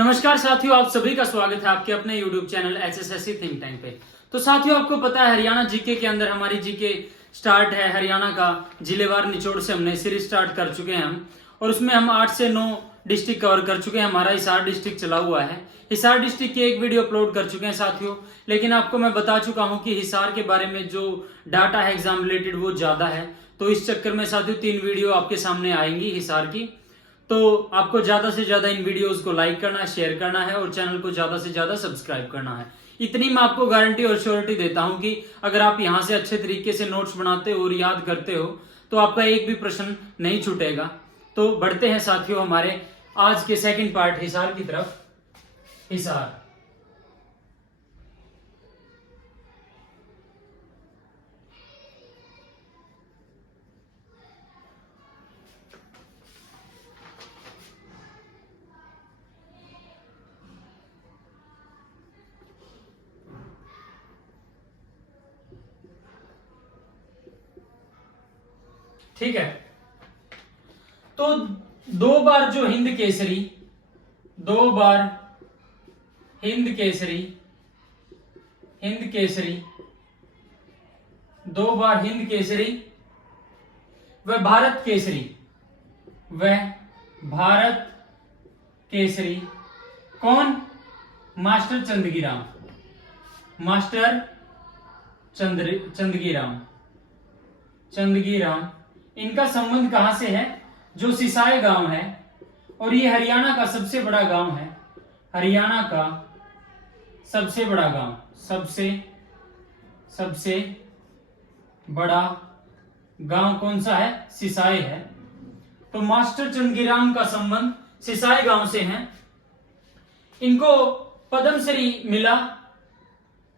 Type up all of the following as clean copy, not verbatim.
नमस्कार साथियों, आप सभी का स्वागत है आपके अपने YouTube channel HSSC think tank पे। तो साथियों, आपको पता है हरियाणा जीके के अंदर हमारी जीके स्टार्ट है। हरियाणा का जिलेवार निचोड़ से हमने सीरीज स्टार्ट कर चुके हैं हम, और उसमें हम 8 से 9 डिस्ट्रिक्ट कवर कर चुके हैं। हमारा हिसार डिस्ट्रिक्ट चला हुआ है। हिसार डिस्ट्रिक्ट की एक वीडियो अपलोड कर चुके हैं साथियों, लेकिन आपको मैं बता चुका हूं कि हिसार के बारे में जो डाटा है एग्जाम रिलेटेड वो ज्यादा है। तो इस चक्कर में साथियों 3 वीडियो आपके सामने आएंगी हिसार की। तो आपको ज्यादा से ज्यादा इन वीडियोस को लाइक करना है, शेयर करना है और चैनल को ज्यादा से ज्यादा सब्सक्राइब करना है। इतनी मैं आपको गारंटी और श्योरिटी देता हूं कि अगर आप यहां से अच्छे तरीके से नोट्स बनाते हो और याद करते हो तो आपका एक भी प्रश्न नहीं छूटेगा। तो बढ़ते हैं साथियों हमारे आज के सेकंड पार्ट हिसार की तरफ। हिसार ठीक है। तो 2 बार जो हिंद केसरी, 2 बार हिंद केसरी, हिंद केसरी, 2 बार हिंद केसरी व भारत केसरी, वह भारत केसरी कौन? Master Chandgiram, master Chandgiram, Chandgiram. इनका संबंध कहां से है? जो सिसाई गांव है, और ये हरियाणा का सबसे बड़ा गांव है। हरियाणा का सबसे बड़ा गांव, सबसे बड़ा गांव कौन सा है? सिसाई है। तो मास्टर चंदगीराम का संबंध सिसाई गांव से है। इनको पद्मश्री मिला,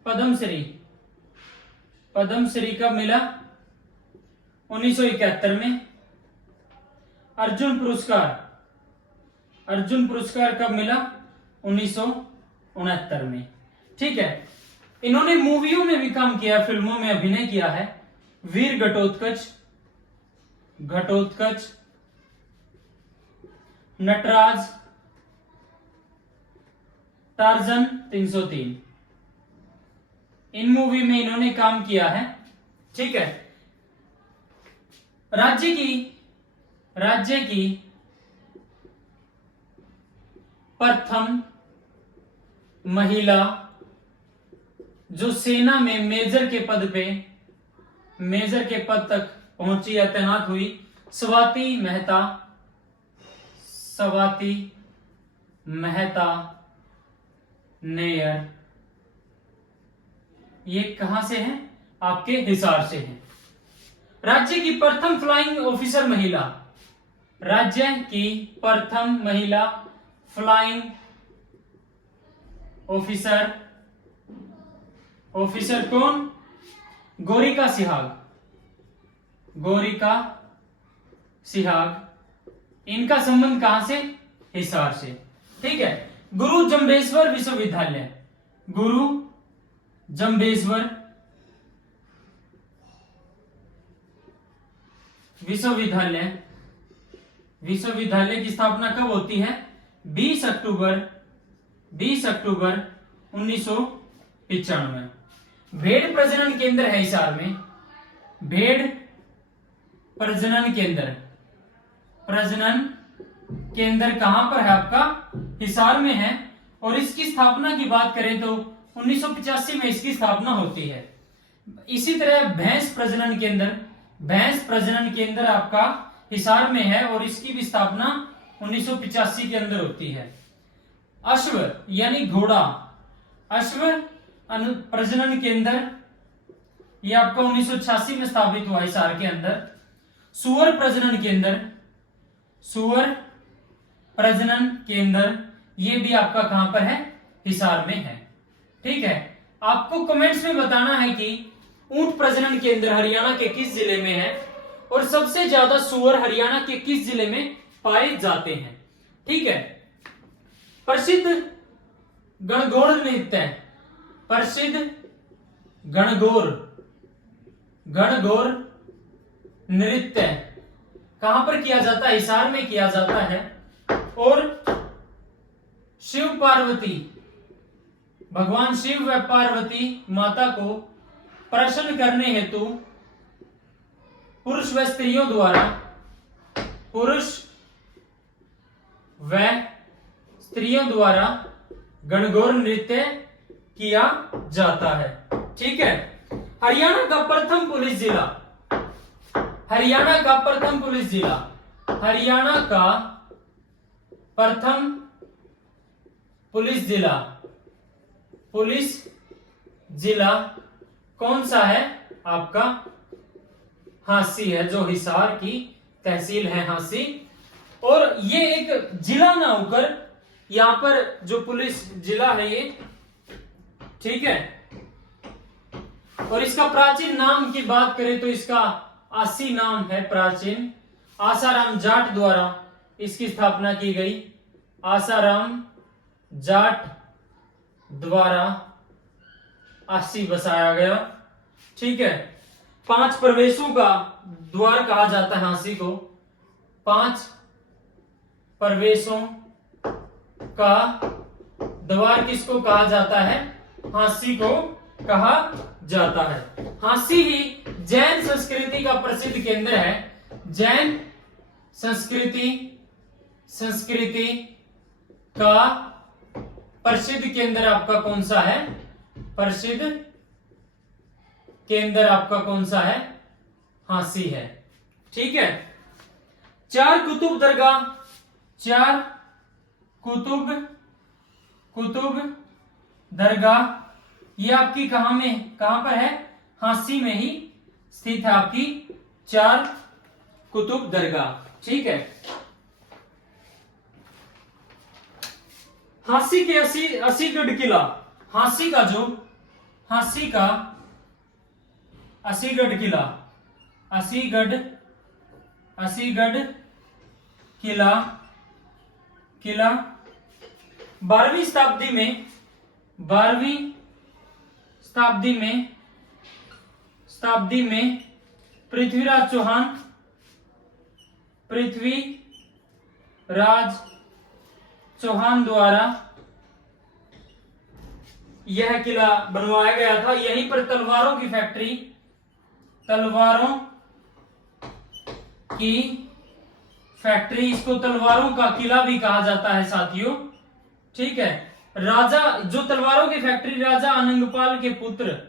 पद्मश्री, पद्मश्री कब मिला? 1971 में। अर्जुन पुरस्कार, अर्जुन पुरस्कार कब मिला? 1969 में। ठीक है। इन्होंने मूवियों में भी काम किया, फिल्मों में अभिनय किया है। वीर घटोत्कच, घटोत्कच, नटराज, टार्जन 303, इन मूवी में इन्होंने काम किया है। ठीक है। राज्य की प्रथम महिला जो सेना में मेजर के पद तक पहुंची या तैनात हुई, स्वाति मेहता, स्वाति मेहता नेयर। ये कहां से है? आपके हिसार से है। राज्य की प्रथम फ्लाइंग ऑफिसर महिला, राज्य की प्रथम महिला फ्लाइंग ऑफिसर, ऑफिसर कौन? गोरिका सिहाग, गोरिका सिहाग। इनका संबंध कहां से? हिसार से। ठीक है। गुरु जम्बेश्वर विश्वविद्यालय, गुरु जम्बेश्वर विश्वविद्यालय, विश्वविद्यालय की स्थापना कब होती है? 20 अक्टूबर 1995। भेड़ प्रजनन केंद्र है हिसार में। भेड़ प्रजनन केंद्र, प्रजनन केंद्र कहां पर है? आपका हिसार में है। और इसकी स्थापना की बात करें तो 1985 में इसकी स्थापना होती है। इसी तरह भैंस प्रजनन केंद्र, भैंस प्रजनन केंद्र आपका हिसार में है और इसकी भी स्थापना 1985 के अंदर होती है। अश्व यानी घोड़ा, अश्व प्रजनन केंद्र ये आपका 1986 में स्थापित हुआ हिसार के अंदर। सुअर प्रजनन केंद्र, सुअर प्रजनन केंद्र ये भी आपका कहां पर है? हिसार में है। ठीक है। आपको कमेंट्स में बताना है कि ऊंट प्रजनन केंद्र हरियाणा के किस जिले में है और सबसे ज्यादा सुअर हरियाणा के किस जिले में पाए जाते हैं। ठीक है। प्रसिद्ध गणगौर नृत्य, प्रसिद्ध गणगौर, गणगौर नृत्य कहां पर किया जाता है? हिसार में किया जाता है। और शिव पार्वती, भगवान शिव व पार्वती माता को प्रसन्न करने हेतु पुरुष व स्त्रियों द्वारा, पुरुष व स्त्रियों द्वारा गणगौर नृत्य किया जाता है। ठीक है। हरियाणा का प्रथम पुलिस जिला, हरियाणा का प्रथम पुलिस जिला, हरियाणा का प्रथम पुलिस जिला, पुलिस जिला कौन सा है आपका? हांसी है, जो हिसार की तहसील है हांसी। और ये एक जिला ना होकर यहां पर जो पुलिस जिला है ये, ठीक है। और इसका प्राचीन नाम की बात करें तो इसका आसी नाम है प्राचीन। आसाराम जाट द्वारा इसकी स्थापना की गई, आसाराम जाट द्वारा आसी बसाया गया। ठीक है। 5 प्रवेशों का द्वार कहा जाता है हांसी को, 5 प्रवेशों का द्वार किसको कहा जाता है? हांसी को कहा जाता है। हांसी ही जैन संस्कृति का प्रसिद्ध केंद्र है। जैन संस्कृति का प्रसिद्ध केंद्र आपका कौन सा है? प्रसिद्ध केंद्र आपका कौन सा है? हांसी है। ठीक है। 4 कुतुब दरगाह, 4 कुतुब दरगाह ये आपकी कहां पर है? हांसी में ही स्थित है आपकी 4 कुतुब दरगाह। ठीक है। हांसी के असीगढ़ किला, हांसी का असीगढ़ किला 12वीं शताब्दी में पृथ्वीराज चौहान द्वारा यह किला बनवाया गया था। यहीं पर तलवारों की फैक्ट्री, इसको तलवारों का किला भी कहा जाता है साथियों। ठीक है। राजा, जो तलवारों की फैक्ट्री राजा अनंगपाल के पुत्र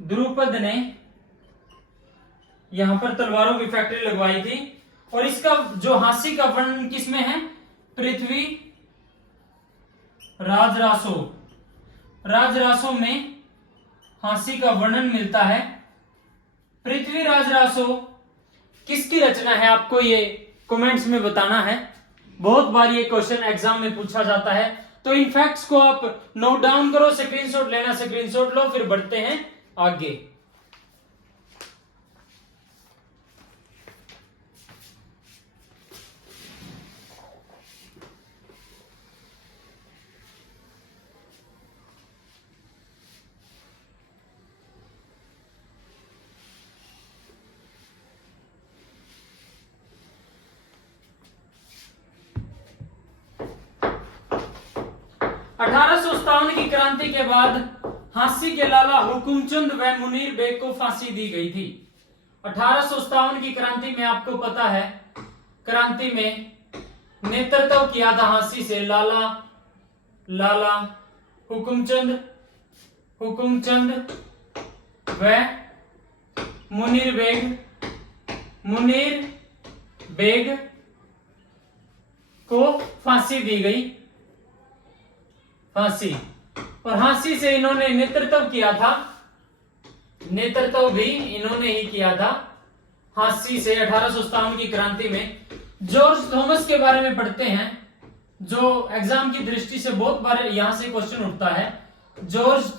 द्रुपद ने यहां पर तलवारों की फैक्ट्री लगवाई थी। और इसका जो हांसी का वर्णन किसमें है? पृथ्वी राजरासो में हांसी का वर्णन मिलता है। पृथ्वीराज रासो किसकी रचना है? आपको ये कमेंट्स में बताना है। बहुत बार ये क्वेश्चन एग्जाम में पूछा जाता है, तो इन फैक्ट्स को आप नोट डाउन करो, स्क्रीनशॉट लेना स्क्रीनशॉट लो, फिर बढ़ते हैं आगे। की क्रांति के बाद हांसी के लाला हुकुमचंद व मुनीर बेग को फांसी दी गई थी। 1857 की क्रांति में आपको पता है, क्रांति में नेतृत्व किया था हांसी से लाला हुकुमचंद व मुनीर बेग को फांसी दी गई। फांसी, और हांसी से इन्होंने नेतृत्व किया था, नेतृत्व भी इन्होंने ही किया था हांसी से 1857 की क्रांति में। जॉर्ज थॉमस के बारे में पढ़ते हैं, जो एग्जाम की दृष्टि से बहुत बार यहां से क्वेश्चन उठता है। जॉर्ज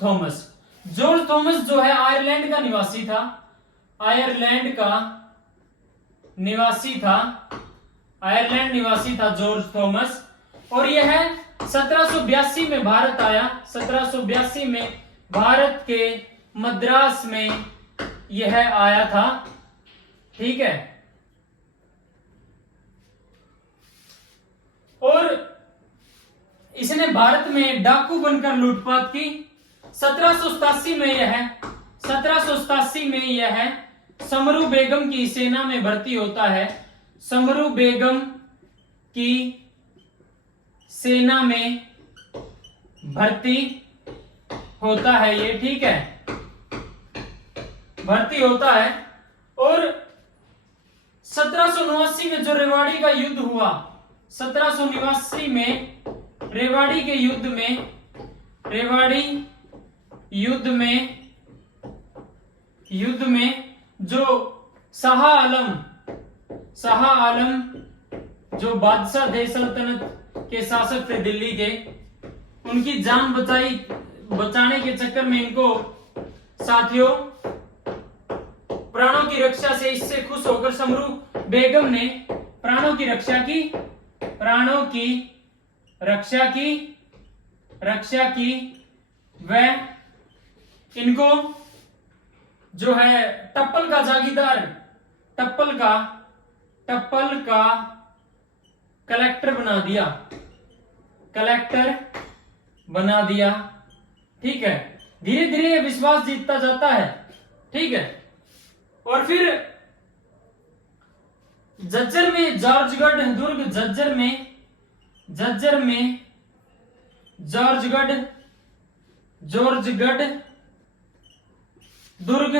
थॉमस जो है आयरलैंड का निवासी था, आयरलैंड निवासी था जॉर्ज थॉमस। और यह 1782 में भारत आया, 1782 में भारत के मद्रास में यह आया था। ठीक है, और इसने भारत में डाकू बनकर लूटपाट की। 1787 में यह समरू बेगम की सेना में भर्ती होता है। समरू बेगम की सेना में भर्ती होता है ये। ठीक है, भर्ती होता है। और 1789 में जो रेवाड़ी का युद्ध हुआ, 1789 में रेवाड़ी के युद्ध में, जो शाह आलम जो बादशाह थे, सल्तनत के शासक थे दिल्ली के, उनकी जान बचाने के चक्कर में इनको साथियों प्राणों की रक्षा से, इससे खुश होकर समरू बेगम ने प्राणों की रक्षा की व इनको जो है टप्पल का जागीरदार, टप्पल का कलेक्टर बना दिया। ठीक है, धीरे धीरे विश्वास जीतता जाता है। ठीक है, और फिर झज्जर में जॉर्जगढ़ दुर्ग, जॉर्जगढ़ दुर्ग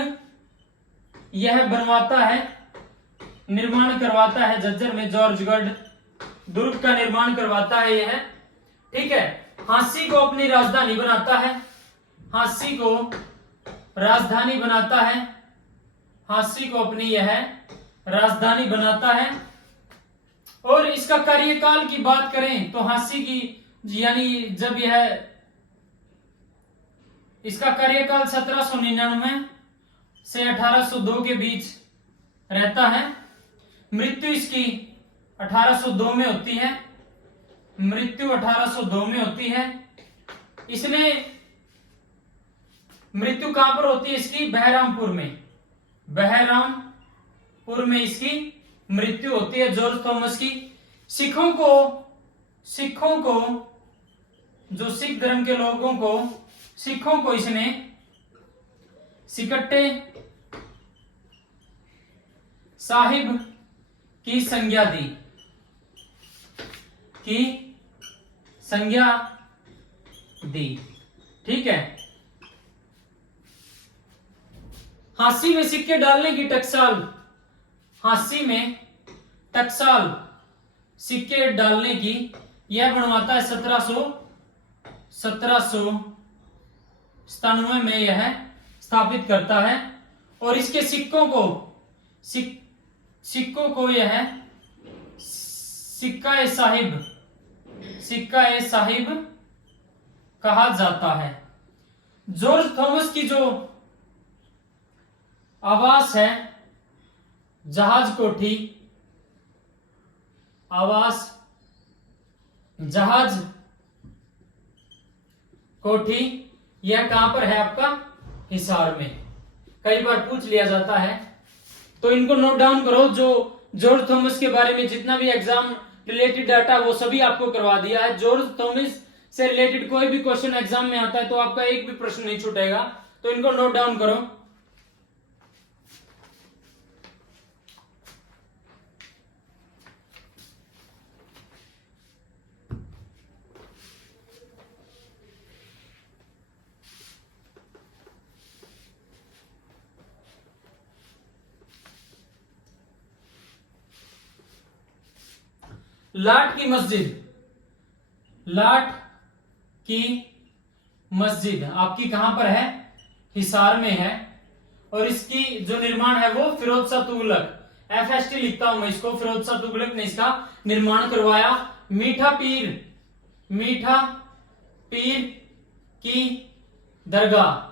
यह बनवाता है, निर्माण करवाता है। झज्जर में जॉर्जगढ़ दुर्ग का निर्माण करवाता है यह। ठीक है, झांसी को अपनी राजधानी बनाता है। झांसी को अपनी यह राजधानी बनाता है। और इसका कार्यकाल की बात करें तो झांसी की यानी जब यह, इसका कार्यकाल 1799 से 1802 के बीच रहता है। मृत्यु इसकी 1802 में होती है। इसने मृत्यु कहां पर होती है इसकी? बहरामपुर में इसकी मृत्यु होती है जॉर्ज थॉमस की। सिखों को जो सिख धर्म के लोगों को, सिखों को इसने सिकट्टे साहिब की संज्ञा दी। ठीक है, झांसी में सिक्के डालने की टकसाल सिक्के डालने की यह बनवाता है 1797 में यह स्थापित करता है। और इसके सिक्कों को यह सिक्का ए साहिब कहा जाता है। जॉर्ज थॉमस की जो आवास है, जहाज कोठी, यह कहां पर है आपका? हिसार में। कई बार पूछ लिया जाता है, तो इनको नोट डाउन करो। जो जॉर्ज थॉमस के बारे में जितना भी एग्जाम रिलेटेड डाटा वो सभी आपको करवा दिया है। जॉर्ज थॉमस से रिलेटेड कोई भी क्वेश्चन एग्जाम में आता है तो आपका एक भी प्रश्न नहीं छूटेगा, तो इनको नोट डाउन करो। लाट की मस्जिद आपकी कहां पर है? हिसार में है। और इसकी जो निर्माण है वो फिरोज शाह तुगलक, FST लिखता हूं मैं इसको, फिरोज शाह तुगलक ने इसका निर्माण करवाया। मीठा पीर की दरगाह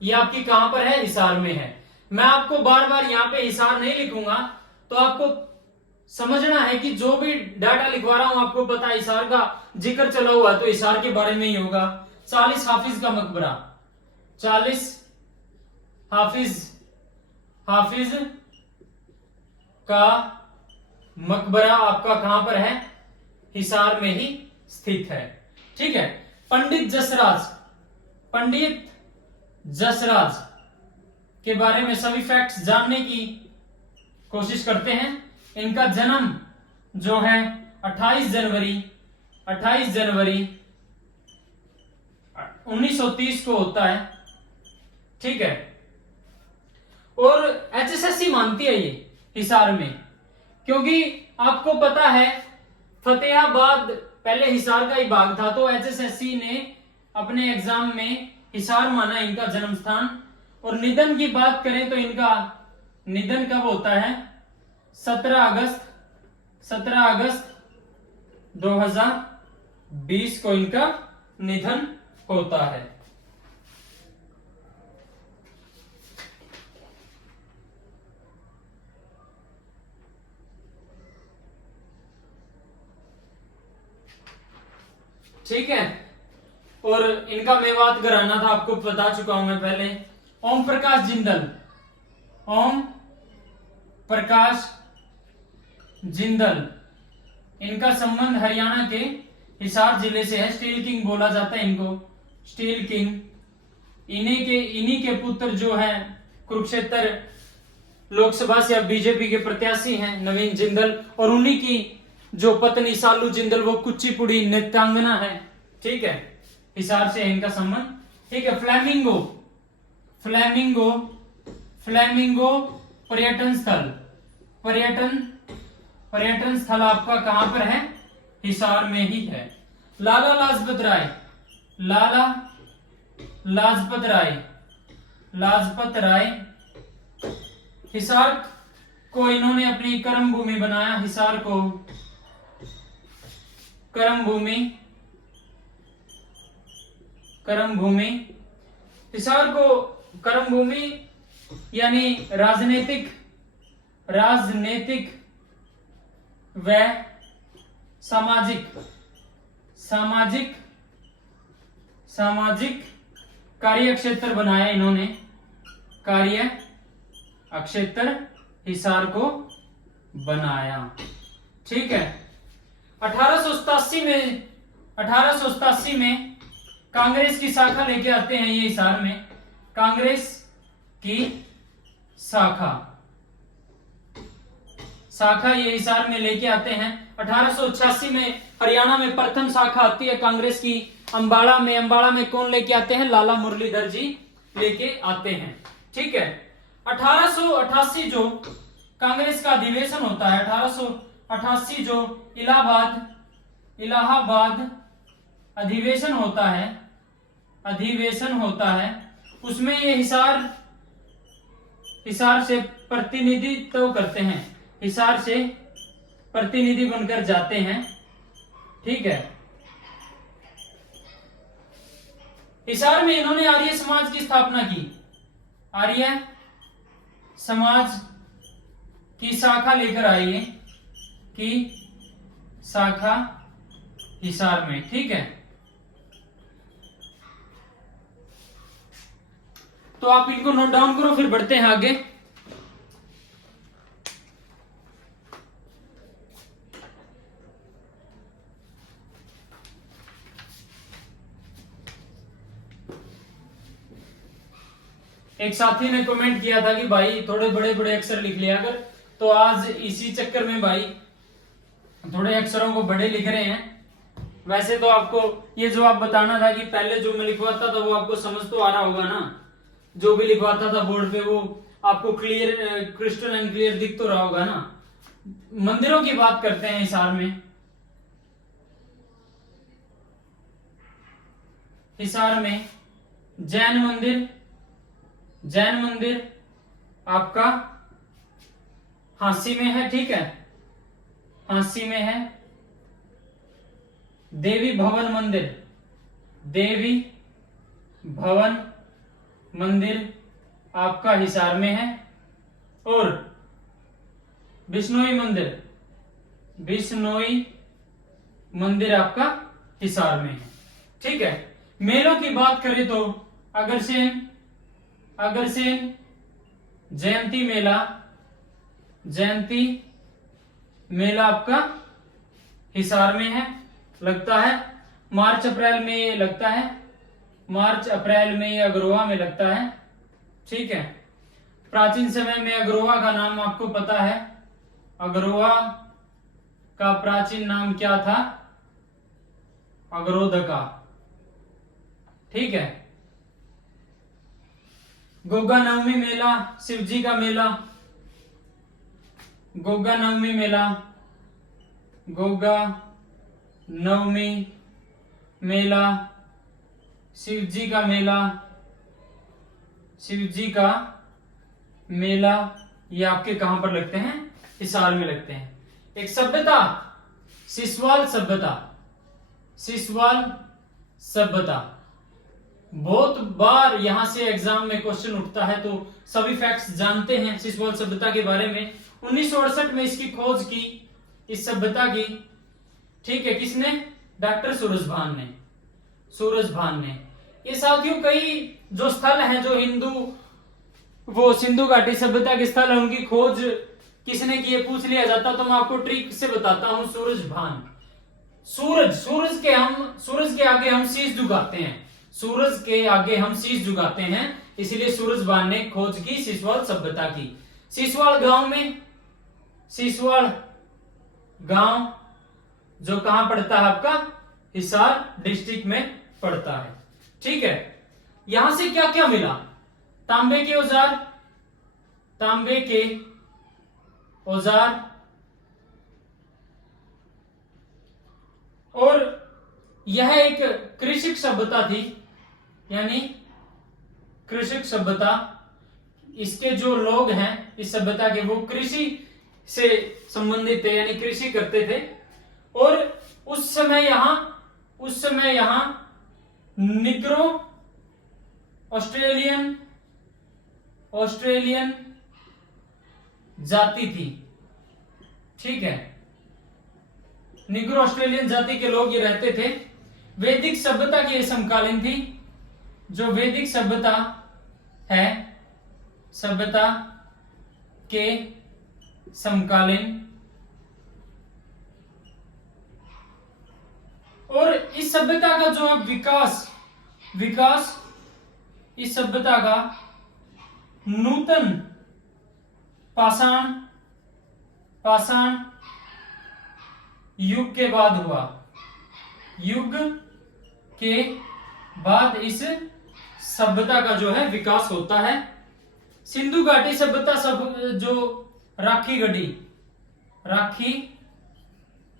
ये आपकी कहां पर है? हिसार में है। मैं आपको बार बार यहां पे हिसार नहीं लिखूंगा, तो आपको समझना है कि जो भी डाटा लिखवा रहा हूं आपको पता है हिसार का जिक्र चला हुआ है तो हिसार के बारे में ही होगा। 40 हाफिज का मकबरा, 40 हाफिज का मकबरा आपका कहां पर है? हिसार में ही स्थित है। ठीक है। पंडित जसराज के बारे में सभी फैक्ट्स जानने की कोशिश करते हैं। इनका जन्म जो है 28 जनवरी 1930 को होता है। ठीक है। और एचएसएससी मानती है ये हिसार में, क्योंकि आपको पता है फतेहाबाद पहले हिसार का ही भाग था, तो एचएसएससी ने अपने एग्जाम में हिसार माना इनका जन्म स्थान। और निधन की बात करें तो इनका निधन कब होता है? 17 अगस्त 2020 को इनका निधन होता है। ठीक है। और इनका मेवात घराना था, आपको बता चुका हूं मैं पहले। ओम प्रकाश जिंदल, इनका संबंध हरियाणा के हिसार जिले से है। स्टील किंग बोला जाता है इनको, स्टील किंग। इन्हीं के पुत्र जो है कुरुक्षेत्र लोकसभा से अब बीजेपी के प्रत्याशी हैं नवीन जिंदल, और उन्हीं की जो पत्नी सालू जिंदल वो कुचिपुड़ी नृत्यांगना है। ठीक है। हिसार से इनका संबंध। ठीक है। फ्लेमिंगो पर्यटन स्थल आपका कहां पर है? हिसार में ही है। लाला लाजपत राय हिसार को इन्होंने अपनी कर्म भूमि बनाया। हिसार को कर्म भूमि यानी राजनीतिक व सामाजिक कार्य क्षेत्र बनाया इन्होंने। कार्य क्षेत्र हिसार को बनाया। ठीक है। 1887 में कांग्रेस की शाखा लेके आते हैं ये हिसार में। कांग्रेस की शाखा ये हिसार में लेके आते हैं। 1886 में हरियाणा में प्रथम शाखा आती है कांग्रेस की अंबाला में कौन लेके आते हैं? लाला मुरलीधर जी लेके आते हैं। ठीक है। 1888 जो कांग्रेस का अधिवेशन होता है, 1888 जो इलाहाबाद अधिवेशन होता है उसमें ये हिसार से प्रतिनिधित्व करते हैं। हिसार से प्रतिनिधि बनकर जाते हैं। ठीक है। हिसार में इन्होंने आर्य समाज की स्थापना की। आर्य समाज की शाखा लेकर आइए कि शाखा हिसार में। ठीक है। तो आप इनको नोट डाउन करो, फिर बढ़ते हैं आगे। एक साथी ने कमेंट किया था कि भाई थोड़े बड़े बड़े अक्षर लिख लिया कर, तो आज इसी चक्कर में भाई थोड़े अक्षरों को बड़े लिख रहे हैं। वैसे तो आपको ये जो आप बताना था कि पहले जो मैं लिखवाता था वो आपको समझ तो आ रहा होगा ना, जो भी लिखवाता था बोर्ड पे वो आपको क्रिस्टल एंड क्लियर दिख तो रहा होगा ना। मंदिरों की बात करते हैं हिसार में। हिसार में जैन मंदिर आपका हांसी में है। ठीक है। हांसी में है। देवी भवन मंदिर आपका हिसार में है। और बिश्नोई मंदिर आपका हिसार में है। ठीक है। मेलों की बात करें तो अग्रसेन, अग्रसेन, जयंती मेला, जयंती मेला आपका हिसार में है, लगता है। मार्च अप्रैल में ये लगता है, मार्च अप्रैल में ये अग्रोहा में लगता है, ठीक है। प्राचीन समय में अग्रोहा का नाम आपको पता है, अग्रोहा का प्राचीन नाम क्या था? अग्रोधका, ठीक है। गोगा नवमी मेला, शिवजी का मेला, गोगा नवमी मेला, गोगा नवमी मेला, शिवजी का मेला, शिवजी का मेला, ये आपके कहां पर लगते हैं? हिसार में लगते हैं। एक सभ्यता, सिसवाल सभ्यता, सिसवाल सभ्यता, बहुत बार यहां से एग्जाम में क्वेश्चन उठता है, तो सभी फैक्ट्स जानते हैं सिसवाल सभ्यता के बारे में। 1968 में इसकी खोज की, इस सभ्यता की, ठीक है। किसने? डॉक्टर सूरजभान ने, सूरजभान ने। ये साथियों कई जो स्थल हैं, जो हिंदू वो सिंधु घाटी सभ्यता के स्थल है, उनकी खोज किसने की है पूछ लिया जाता, तो मैं आपको ट्रिक से बताता हूं। सूरजभान, सूरज के आगे हम शीश झुकाते हैं, सूरज के आगे हम शीश झुकाते हैं, इसलिए सूरजभान ने खोज की सिसवाल सभ्यता की। सिसवाल गांव में, सिसवाल गांव जो कहां पड़ता है आपका? हिसार डिस्ट्रिक्ट में पड़ता है, ठीक है। यहां से क्या क्या मिला? तांबे के औजार, तांबे के औजार, और यह एक कृषिक सभ्यता थी, यानी कृषिक सभ्यता। इसके जो लोग हैं इस सभ्यता के, वो कृषि से संबंधित थे, यानी कृषि करते थे। और उस समय यहां निग्रो ऑस्ट्रेलियन जाति थी, ठीक है। निग्रो ऑस्ट्रेलियन जाति के लोग ये रहते थे। वैदिक सभ्यता की समकालीन थी, जो वैदिक सभ्यता है, सभ्यता के समकालीन। और इस सभ्यता का जो विकास इस सभ्यता का नूतन पाषाण युग के बाद हुआ, युग के बाद इस सभ्यता का जो है विकास होता है। सिंधु घाटी सभ्यता जो राखी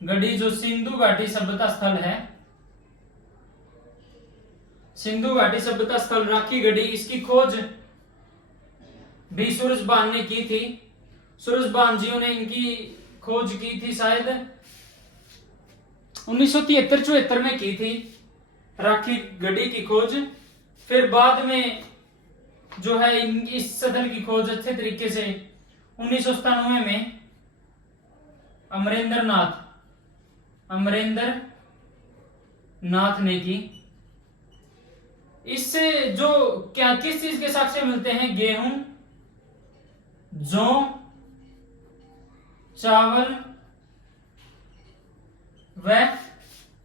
गढ़ी जो सिंधु घाटी सभ्यता स्थल है, सिंधु घाटी सभ्यता स्थल राखी गढ़ी, इसकी खोज भी सूरजभान ने की थी। सूरजभान जी ने इनकी खोज की थी शायद 1973-74 में की थी, राखी गढ़ी की खोज। फिर बाद में जो है इस स्थल की खोज अच्छे तरीके से 1997 में अमरेंद्र नाथ ने की। इससे जो क्या किस चीज के साक्ष्य मिलते हैं? गेहूं, जौ, चावल व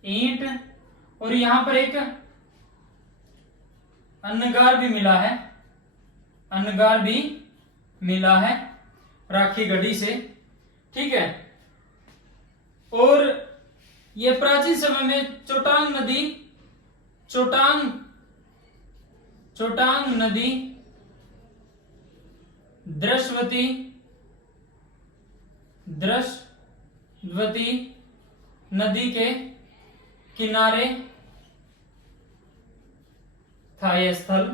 ईंट, और यहां पर एक अन्नगार भी मिला है, अन्नगार भी मिला है राखी गढ़ी से, ठीक है। और ये प्राचीन समय में चोटांग नदी द्रश्वती नदी के किनारे था यह स्थल,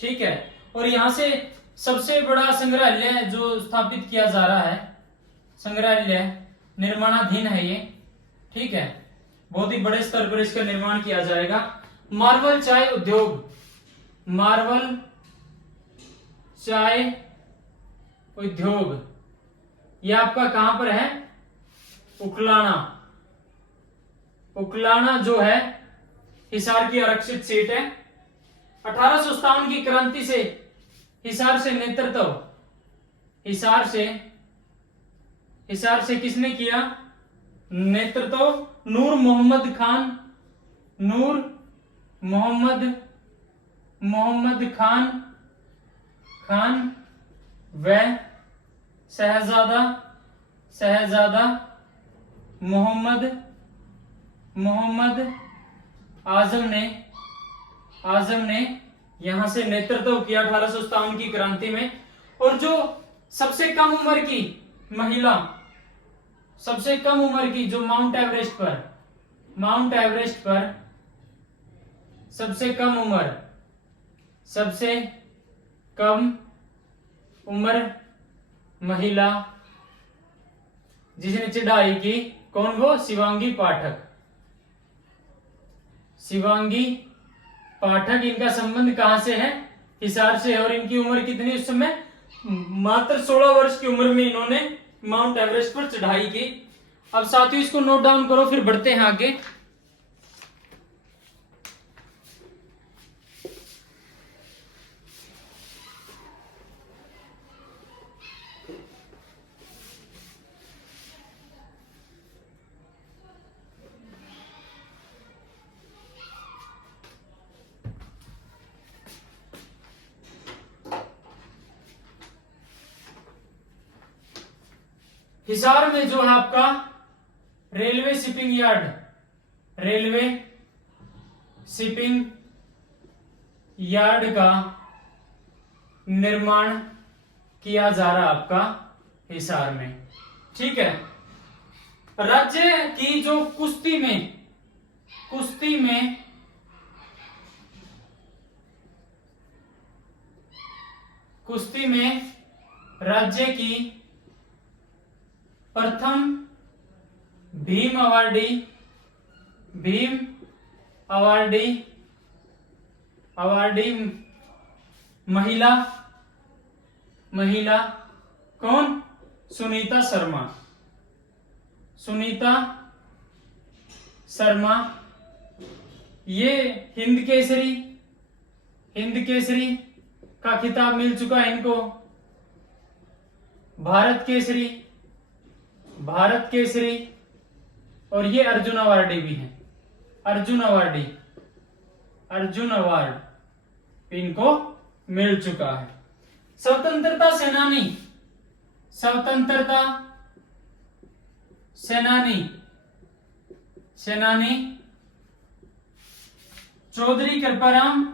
ठीक है। और यहां से सबसे बड़ा संग्रहालय जो स्थापित किया जा रहा है, संग्रहालय निर्माणाधीन है ये, ठीक है। बहुत ही बड़े स्तर पर इसका निर्माण किया जाएगा। मार्बल चाय उद्योग, मार्बल चाय उद्योग, ये आपका कहां पर है? उकलाना जो है हिसार की आरक्षित सीट है। 1857 की क्रांति से हिसार से नेतृत्व, हिसार से किसने किया नेतृत्व? नूर मोहम्मद खान व शहजादा मोहम्मद आजम ने यहां से नेतृत्व किया 1857 की क्रांति में। और जो सबसे कम उम्र की महिला, सबसे कम उम्र की, जो माउंट एवरेस्ट पर सबसे कम उम्र महिला जिसने चढ़ाई की, कौन? वो शिवांगी पाठक। इनका संबंध कहां से है? हिसार से। और इनकी उम्र कितनी उस समय? मात्र 16 वर्ष की उम्र में इन्होंने माउंट एवरेस्ट पर चढ़ाई की। अब साथियों इसको नोट डाउन करो, फिर बढ़ते हैं आगे। हिसार में जो है आपका रेलवे शिपिंग यार्ड का निर्माण किया जा रहा है आपका हिसार में। ठीक है। राज्य की जो कुश्ती में राज्य की प्रथम भीम अवार्डी महिला कौन? सुनीता शर्मा। ये हिंद केसरी का खिताब मिल चुका है इनको। भारत केसरी और ये अर्जुन अवार्डी भी हैं। अर्जुन अवार्ड इनको मिल चुका है। स्वतंत्रता सेनानी चौधरी कृपाराम,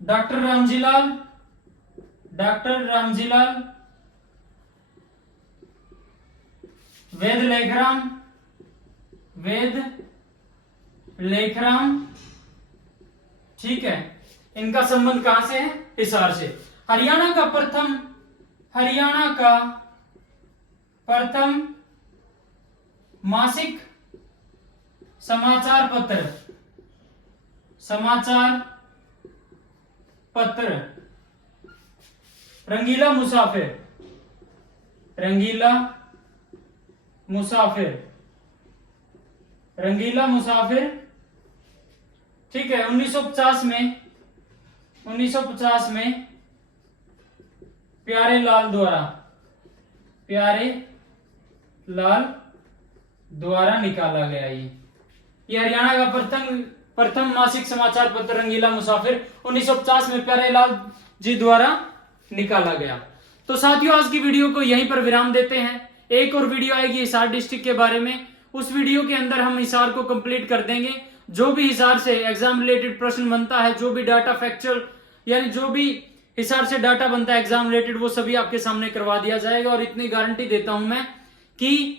डॉक्टर रामजीलाल, वेद लेखराम। ठीक है। इनका संबंध कहां से है? हिसार से। हरियाणा का प्रथम मासिक समाचार पत्र रंगीला मुसाफिर। ठीक है। 1950 में प्यारे लाल द्वारा निकाला गया। ये हरियाणा का प्रथम मासिक समाचार पत्र रंगीला मुसाफिर 1950 में प्यारे लाल जी द्वारा निकाला गया। तो साथियों आज की वीडियो को यहीं पर विराम देते हैं। एक और वीडियो आएगी हिसार डिस्ट्रिक्ट के बारे में। उस वीडियो के अंदर हम हिसार को कंप्लीट कर देंगे। जो भी हिसार से एग्जाम रिलेटेड प्रश्न बनता है, जो भी डाटा फैक्चुअल यानी जो भी हिसार से डाटा बनता है एग्जाम रिलेटेड, वो सभी आपके सामने करवा दिया जाएगा। और इतनी गारंटी देता हूं मैं कि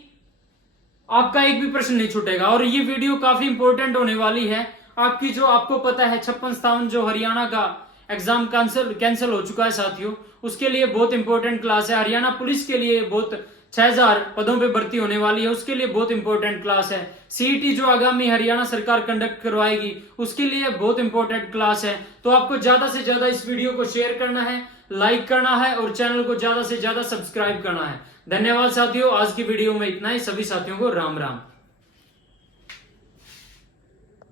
आपका एक भी प्रश्न नहीं छूटेगा। और ये वीडियो काफी इंपॉर्टेंट होने वाली है आपकी। जो आपको पता है 56 जो हरियाणा का एग्जाम कैंसिल हो चुका है साथियों, उसके लिए बहुत इंपॉर्टेंट क्लास है। हरियाणा पुलिस के लिए बहुत 6000 पदों पे भर्ती होने वाली है, उसके लिए बहुत इंपॉर्टेंट क्लास है। सीईटी जो आगामी हरियाणा सरकार कंडक्ट करवाएगी, उसके लिए बहुत इंपॉर्टेंट क्लास है। तो आपको ज्यादा से ज्यादा इस वीडियो को शेयर करना है, लाइक करना है और चैनल को ज्यादा से ज्यादा सब्सक्राइब करना है। धन्यवाद साथियों। आज की वीडियो में इतना ही। सभी साथियों को राम राम।